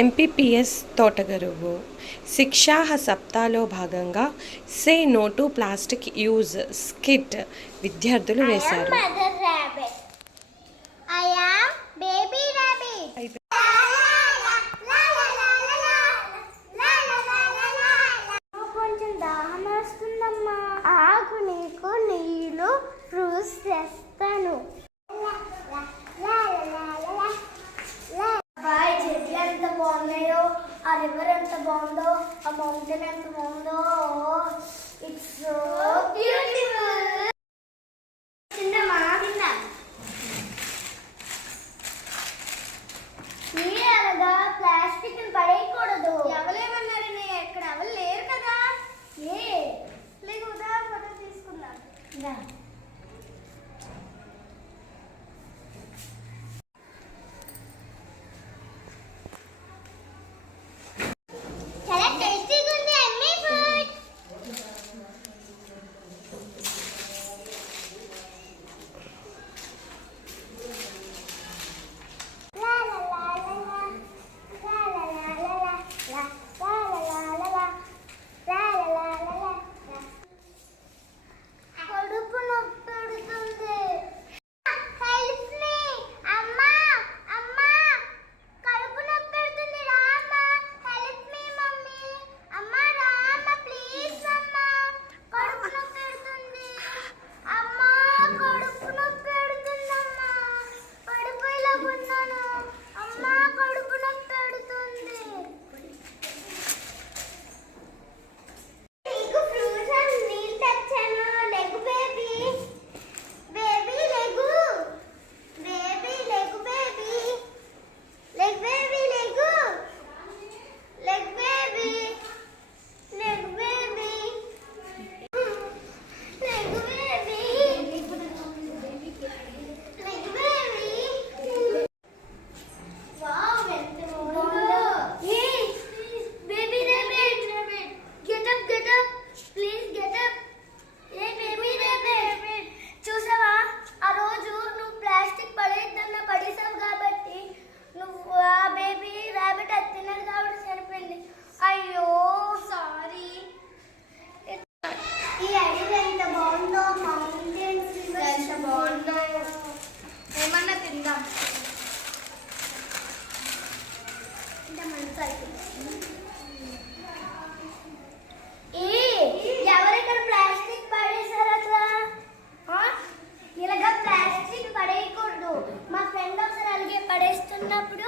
MPPS Thotagaruvu శిక్షాహ సప్తాహలో భాగంగా say no to plastic use skit విద్యార్థులు వేశారు. కొంచెం దాహం వస్తుందమ్మా, ఆకు నీకు నీళ్ళు ఫ్రూట్స్ తెస్తాను. చెట్లు ఎంత బాగున్నాయో, ఆ రివర్ ఎంత బాగుందో, ఆ మౌంటైన్ ఎంత బాగుందో. It's so beautiful. తిందామా? తిందాం. నీళ్ళగా ప్లాస్టిక్ పడేయకూడదు. ఎవరేమన్నారని? ఎక్కడ ఎవరు లేరు కదా. లేక ఉదాహరణ ఫోటో తీసుకుందాం. అయ్యో సారీ. ఈ అడవి ఎంత బాగుందో, మౌంటైన్స్ ఎంత బాగుందో. ఏమన్నా తిందాం. ఇంత మంచి ఎవరెక్కడ ప్లాస్టిక్ పడేసారు అట్లా? ఇలాగా ప్లాస్టిక్ పడేయకూడదు. మా ఫ్రెండ్ ఒకసారి అలాగే పడేస్తున్నప్పుడు